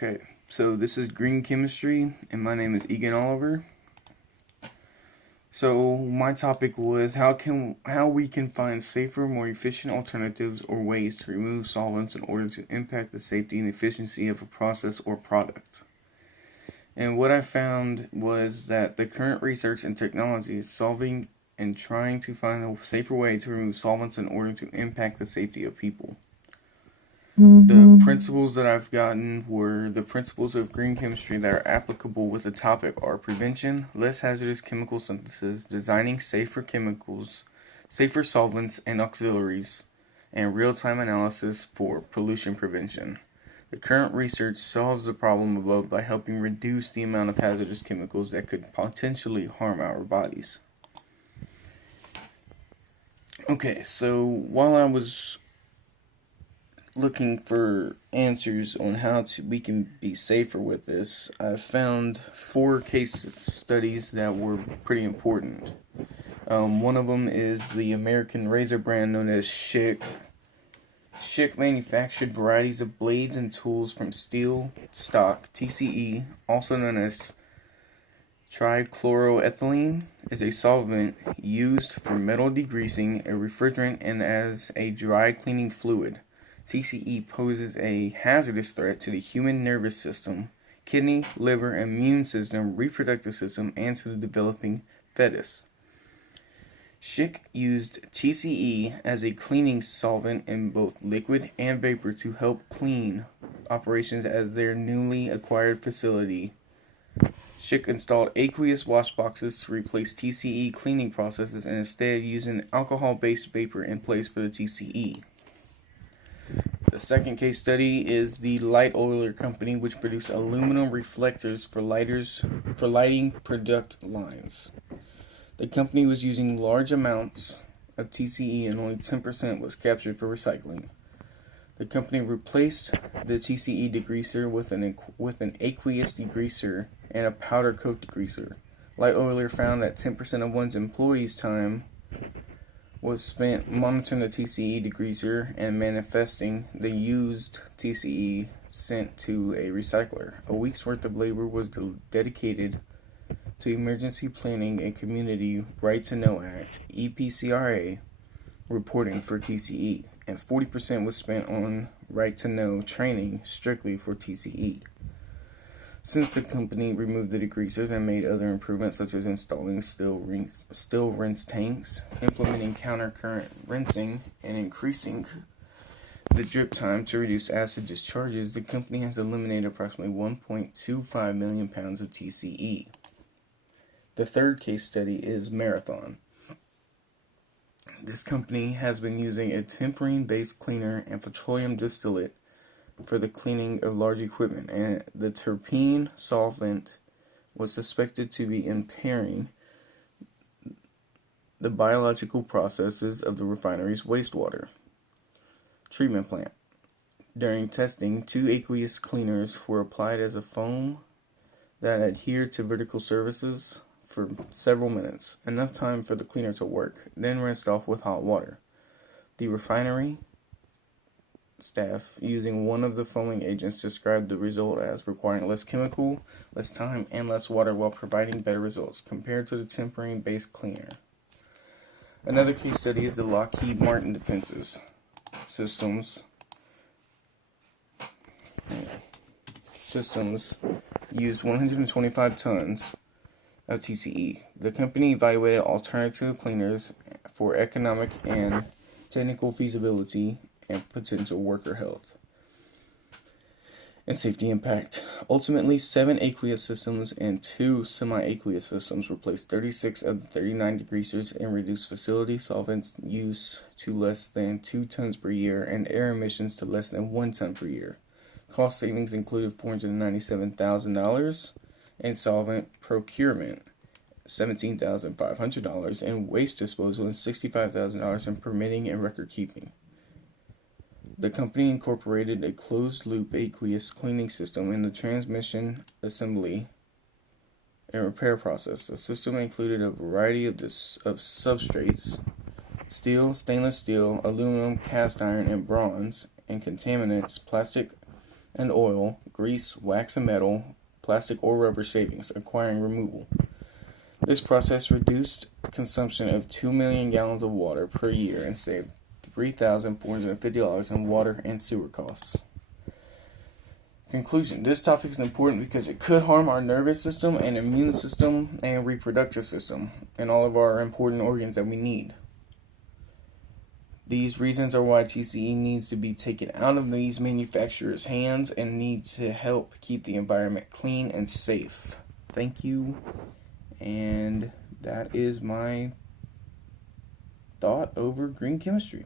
Okay, so this is Green Chemistry, and my name is Egan Oliver. So my topic was how we can find safer, more efficient alternatives or ways to remove solvents in order to impact the safety and efficiency of a process or product. And what I found was that the current research and technology is solving and trying to find a safer way to remove solvents in order to impact the safety of people. The principles that I've gotten were the principles of green chemistry that are applicable with the topic are prevention, less hazardous chemical synthesis, designing safer chemicals, safer solvents and auxiliaries, and real-time analysis for pollution prevention. The current research solves the problem above by helping reduce the amount of hazardous chemicals that could potentially harm our bodies. Okay, so while I was looking for answers on how we can be safer with this, I found 4 case studies that were pretty important. One of them is the American razor brand known as Schick. Schick manufactured varieties of blades and tools from steel stock. TCE, also known as trichloroethylene, is a solvent used for metal degreasing, a refrigerant, and as a dry cleaning fluid. TCE poses a hazardous threat to the human nervous system, kidney, liver, immune system, reproductive system, and to the developing fetus. Schick used TCE as a cleaning solvent in both liquid and vapor to help clean operations as their newly acquired facility. Schick installed aqueous wash boxes to replace TCE cleaning processes and instead used an alcohol-based vapor in place for the TCE. The second case study is the Light Oiler Company, which produced aluminum reflectors for lighting product lines. The company was using large amounts of TCE and only 10% was captured for recycling. The company replaced the TCE degreaser with an aqueous degreaser and a powder coat degreaser. Light Oiler found that 10% of one's employees' time was spent monitoring the TCE degreaser and manifesting the used TCE sent to a recycler. A week's worth of labor was dedicated to Emergency Planning and Community Right to Know Act (EPCRA) reporting for TCE, and 40% was spent on Right to Know training strictly for TCE. Since the company removed the degreasers and made other improvements such as installing still rinse tanks, implementing counter-current rinsing, and increasing the drip time to reduce acid discharges, the company has eliminated approximately 1.25 million pounds of TCE. The third case study is Marathon. This company has been using a temperine-based cleaner and petroleum distillate for the cleaning of large equipment, and the terpene solvent was suspected to be impairing the biological processes of the refinery's wastewater treatment plant. During testing, 2 aqueous cleaners were applied as a foam that adhered to vertical surfaces for several minutes, enough time for the cleaner to work, then rinsed off with hot water. The refinery staff using one of the foaming agents described the result as requiring less chemical, less time, and less water while providing better results compared to the temperine-based cleaner. Another case study is the Lockheed Martin Defense Systems used 125 tons of TCE. The company evaluated alternative cleaners for economic and technical feasibility and potential worker health and safety impact. Ultimately, 7 aqueous systems and 2 semi-aqueous systems replaced 36 of the 39 degreasers and reduced facility solvents use to less than 2 tons per year and air emissions to less than 1 ton per year. Cost savings included $497,000 in solvent procurement, $17,500 in waste disposal, and $65,000 in permitting and record keeping. The company incorporated a closed-loop aqueous cleaning system in the transmission assembly and repair process. The system included a variety of substrates: steel, stainless steel, aluminum, cast iron, and bronze, and contaminants, plastic, and oil, grease, wax and metal, plastic or rubber shavings, acquiring removal. This process reduced consumption of 2 million gallons of water per year and saved $3,450 in water and sewer costs. Conclusion. This topic is important because it could harm our nervous system and immune system and reproductive system and all of our important organs that we need. These reasons are why TCE needs to be taken out of these manufacturers' hands and needs to help keep the environment clean and safe. Thank you. And that is my thought over green chemistry.